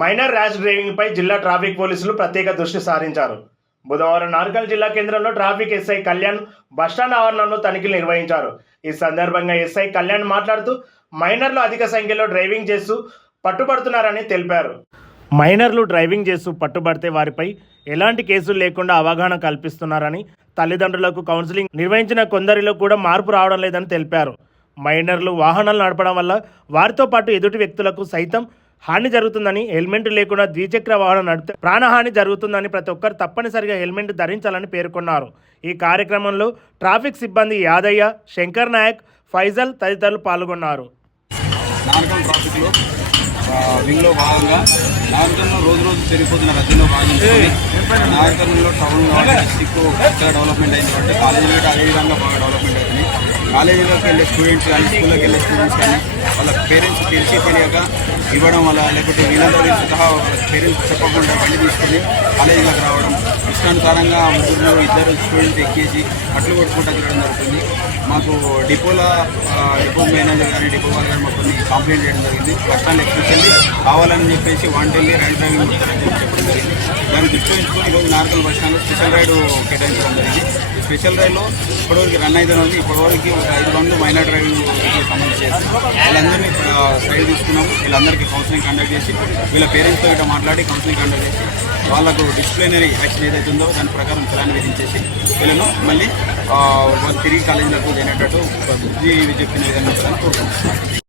Minor rash driving పై జిల్లా traffic పోలీసులు ప్రత్యేక దృష్టి సారించారు. బుధవారం నార్కల్ జిల్లా కేంద్రంలో ట్రాఫిక్ ఎస్ఐ కళ్యాణ్ బస్టాండ్ ఆవరణలో తనిఖీలు నిర్వహించారు. ఈ సందర్భంగా ఎస్ఐ కళ్యాణ్ మాట్లాడుతూ మైనర్లు అధిక సంఖ్యలో డ్రైవింగ్ చేస్తూ పట్టుబడుతున్నారని తెలిపారు. మైనర్లు డ్రైవింగ్ చేస్తూ పట్టుబడితే వారిపై ఎలాంటి కేసులు లేకుండా అవగాహన కల్పిస్తున్నారని తల్లిదండ్రులకు కౌన్సిలింగ్ నిర్వహించిన కొందరిలో కూడా మార్పు రావడం లేదని తెలిపారు. మైనర్లు వాహనాలు నడపడం వల్ల వారితో పాటు ఎదుటి వ్యక్తులకు సైతం హాని జరుగుతుందని హెల్మెట్ లేకుండా ద్విచక్ర వాహనం నడిపితే ప్రాణహాని జరుగుతుందని ప్రతి ఒక్కరు తప్పనిసరిగా హెల్మెట్ ధరించాలని పేర్కొన్నారు. ఈ కార్యక్రమంలో ట్రాఫిక్ సిబ్బంది యాదయ్య శంకర్ నాయక్ ఫైజల్ తదితరులు పాల్గొన్నారు. వింగ్లో భాగంగా నాగరికర్ణంలో రోజు రోజు పెరిగిపోతున్న రద్దీలో భాగంగా నాగరికర్ణంలో టౌన్ డిస్టిక్ డెవలప్మెంట్ అయింది కాబట్టి కాలేజీలు కూడా అదే విధంగా బాగా డెవలప్మెంట్ కాలేజీలోకి వెళ్ళే స్టూడెంట్స్ కానీ స్కూల్లోకి వెళ్ళే స్టూడెంట్స్ కానీ వాళ్ళ పేరెంట్స్ తెలిసి తెలియక ఇవ్వడం వల్ల లేకపోతే వీళ్ళందరూ సహా పేరెంట్స్ చెప్పకుండా బండి తీసుకొని కాలేజీలోకి రావడం ఇష్టానుసారంగా ముగ్గురు ఇద్దరు స్టూడెంట్స్ ఎక్కేసి అట్లు కొట్టుకుంటూ తిరగడం జరుగుతుంది. మాకు డిపోలో డిపో మేనేజర్ కానీ డిపో వాళ్ళు కానీ మాకు కొన్ని కంప్లైంట్ చేయడం జరిగింది. బస్ స్టాండ్ ఎక్స్పెషల్లీ కావాలని చెప్పేసి వాంటెళ్ళి రైల్ డ్రైవింగ్ చెప్పడం జరిగింది ఈరోజు నార్కల్ బస్ స్టాండ్లో స్పెషల్ రైడ్ కేటాయించడం జరిగింది. ఈ స్పెషల్ రైడ్లో ఇప్పటివరకు రన్ అయితే ఉంది ఇప్పటివరకు ఒక ఐదు రౌండ్లు మైనర్ డ్రైవింగ్ సంబంధించి చేసి వీళ్ళందరినీ సైడ్ తీసుకున్నాము. వీళ్ళందరికీ కౌన్సిలింగ్ కండక్ట్ చేసి వీళ్ళ పేరెంట్స్తో ఇట్లా మాట్లాడి కౌన్సిలింగ్ కండక్ట్ చేసి వాళ్ళకు డిసిప్లినరీ యాక్షన్ ఏదైతే ఉందో దాని ప్రకారం చలాన్ని విధించేసి వీళ్ళను మళ్ళీ తిరిగి కాలేజీలకు చేయనట్టు బుద్ధి చెప్పిన విధంగా కోరుకుంటున్నాను